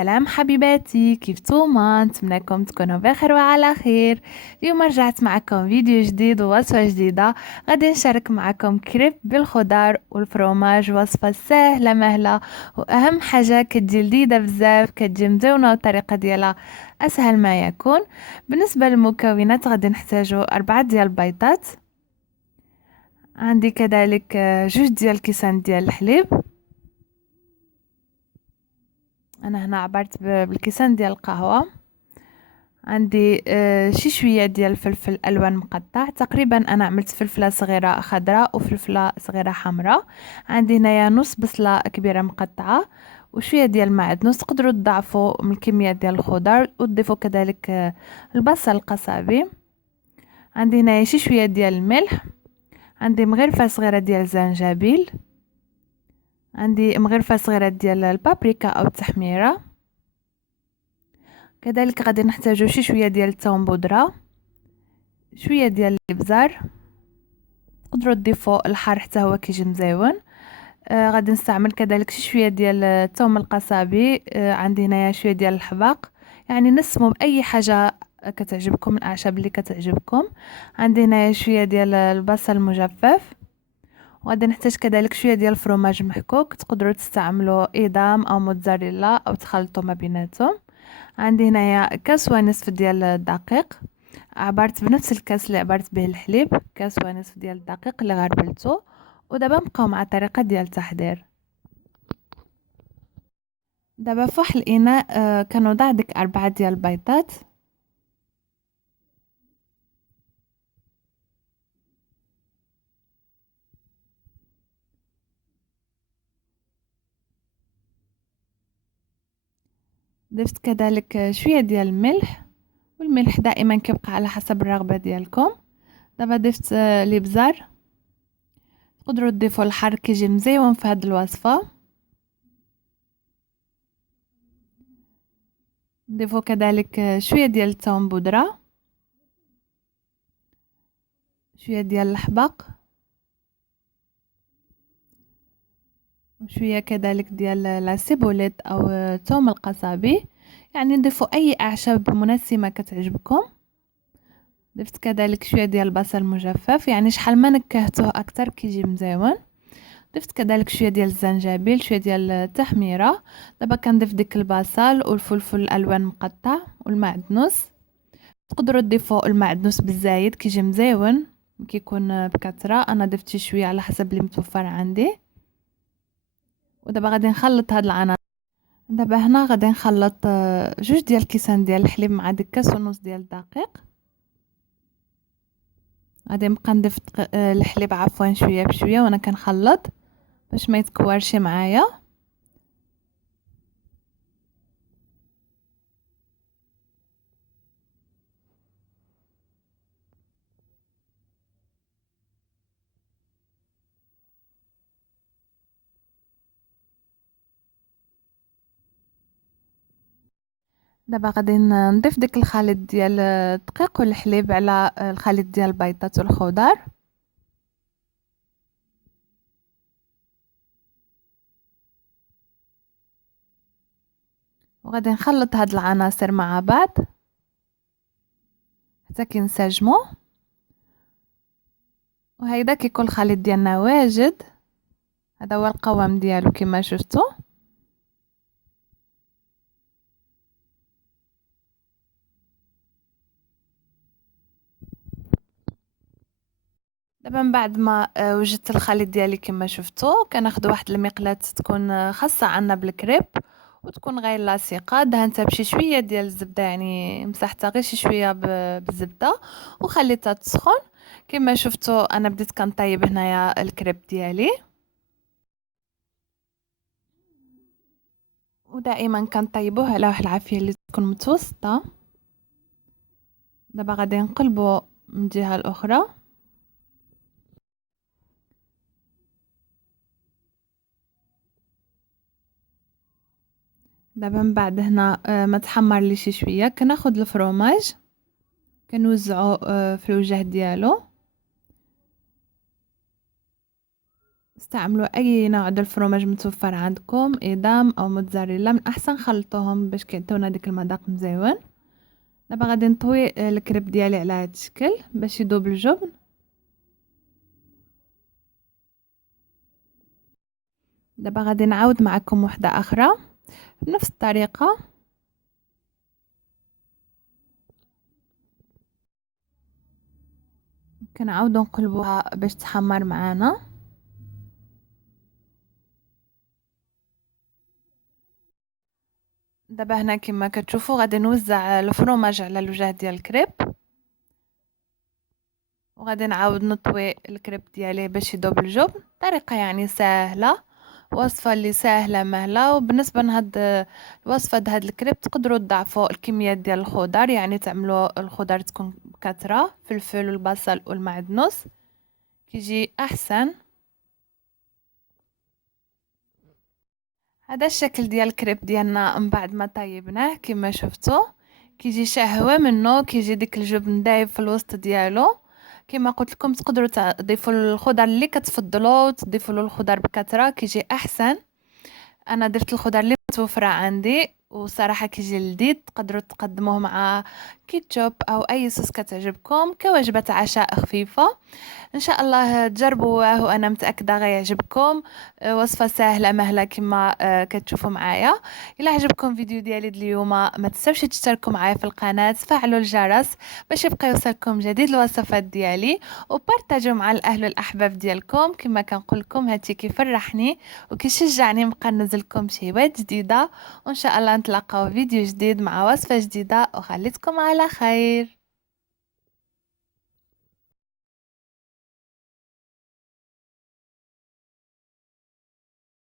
سلام حبيباتي، كيفتوما؟ نتمنىكم تكونوا بخير وعلى خير. اليوم رجعت معكم فيديو جديد ووصفة جديدة. غادي نشارك معكم كريب بالخضار والفرomاج، وصفة سهلة مهلة، واهم حاجة كتجي لذيذة بزاف، كتجي مزونة والطريقة ديالها اسهل ما يكون. بالنسبة للمكونات غادي نحتاجو 4 ديال البيضات، عندي كذلك 2 ديال الكيسان ديال الحليب. انا هنا عبرت بالكيسان ديال القهوه. عندي شي شويه ديال الفلفل الوان مقطع، تقريبا انا عملت فلفله صغيره خضراء وفلفله صغيره حمراء. عندي هنايا نص بصله كبيره مقطعه وشويه ديال المعدنوس. تقدروا تضاعفوا من الكميه ديال الخضر وتضيفوا كذلك البصل القصابي. عندي هنايا شي شويه ديال الملح. عندي مغرفه صغيره ديال الزنجبيل. عندي مغرفه صغيره ديال البابريكا او التحميره. كذلك غادي نحتاجو شي شويه ديال الثوم بودره، شويه ديال الابزار. تقدروا تضيفوا الحار حتى هو كيجي مزيون. غادي نستعمل كذلك شي شويه ديال الثوم القصابي. عندي هنايا شويه ديال الحباق، يعني نسموا باي حاجه كتعجبكم، الاعشاب اللي كتعجبكم. عندي هنايا شويه ديال البصل المجفف. وغادي نحتاج كذلك شويه ديال الفرomاج محكوك، تقدروا تستعملوا ايدام او موتزاريلا او تخلطوا ما بيناتهم. عندي هنايا كاس ونصف ديال الدقيق، عبرت بنفس الكاس اللي عبرت به الحليب، كاس ونصف ديال الدقيق اللي غربلته. ودابا نبقاو مع الطريقه ديال التحضير. دابا في واحد الاناء كنوضع ديك 4 ديال البيضات. ضفت كذلك شويه ديال الملح، والملح دائما كيبقى على حسب الرغبه ديالكم. دابا ضفت الابزار. تقدروا تضيفوا الحار كيجي مزيون في هذه الوصفه. نضيفوا كذلك شويه ديال الثوم بودره، شويه ديال الحبق، وشويه كذلك ديال لاسيبوليت او الثوم القصابي، يعني نضيفوا اي اعشاب منسمه كتعجبكم. ضفت كذلك شويه ديال البصل المجفف، يعني شحال ما نكهتوه اكثر كيجي مزيون. ضفت كذلك شويه ديال الزنجبيل، شويه ديال التحميره. دابا كنضيف ديك البصل والفلفل الالوان مقطع والمعدنوس. تقدروا تضيفوا المعدنوس بالزايد كيجي مزيون، كيكون بكثره. انا ضفت شي شويه على حسب اللي متوفر عندي. ودابا غادي نخلط هاد العناصر. دابا هنا غادي نخلط 2 ديال الكيسان ديال الحليب مع ديك كاس ونص ديال الدقيق. غادي نبقى نضيف الحليب عفوا شويه بشويه وانا كنخلط باش ما يتكورش معايا. دابا غادي نضيف ديك الخليط ديال الدقيق والحليب على الخليط ديال البيضات والخضار. وغادي نخلط هاد العناصر مع بعض حتى كينسجموا. وهيدا كيكون الخليط ديالنا واجد. هذا هو القوام ديالو كما شفتوا. دابا من بعد ما وجدت الخليط ديالي كما شفتوا، كناخذ واحد المقلاة تكون خاصه عنا بالكريب، وتكون غير لاصقه، دهنتها بشي شويه ديال الزبده، يعني مسحتها غير شي شويه بالزبده وخليتها تسخن. كما شفتوا انا بديت كنطيب هنايا الكريب ديالي، ودائما كنطيبوه على واحد العافيه اللي تكون متوسطه. دابا غادي نقلبو من الجهه الاخرى. دابا من بعد هنا ما تحمر لي شي شويه، كناخذ الفرomاج كنوزعو في الوجه ديالو. استعملوا اي نوع ديال الفرماج متوفر عندكم، ايدام او موتزاريلا، من احسن خلطوهم باش كيعطيونا ديك المذاق مزيون. دابا غادي نطوي الكريب ديالي على هذا الشكل باش يذوب الجبن. دابا غادي نعاود معكم وحده اخرى بنفس الطريقه. كنعاودو نقلبوها باش تحمر معانا. دابا هنا كما كتشوفوا غادي نوزع الفرماج على الوجه ديال الكريب، وغادي نعاود نطوي الكريب ديالي باش يذوب الجبن. طريقه يعني سهله، وصفه اللي سهله مهله. وبالنسبه لهاد الوصفه د هاد الكريب تقدروا تضاعفوا الكميات ديال الخضر، يعني تعملوا الخضر تكون بكثره، فلفل والبصل والمعدنوس كيجي احسن. هذا الشكل ديال الكريب ديالنا من بعد ما طيبناه كما شفتوا كيجي شهوه منه، كيجي ديك الجبن دايب في الوسط ديالو. كما قلت لكم تقدروا تضيفوا الخضر اللي كتفضلوا، تضيفوا له الخضر بكثره كيجي احسن. انا درت الخضر اللي متوفره عندي وصراحه كيجي لذيذ. تقدروا تقدموه مع كيتشوب او اي صوص كتعجبكم كوجبه عشاء خفيفه. ان شاء الله تجربوه وانا متاكده غيعجبكم. وصفه سهله مهله كما كتشوفوا معايا. الا عجبكم فيديو ديالي اليوم ما تنساوش تشتركوا معايا في القناه، تفعلوا الجرس باش يبقى يوصلكم جديد الوصفات ديالي، وبارطاجوا مع الاهل والاحباب ديالكم. كما كنقول لكم هادشي كيفرحني وكيشجعني نبقى ننزلكم شيوات جديده. وان شاء الله نتلاقاو فيديو جديد مع وصفه جديده، وخليتكم على خير.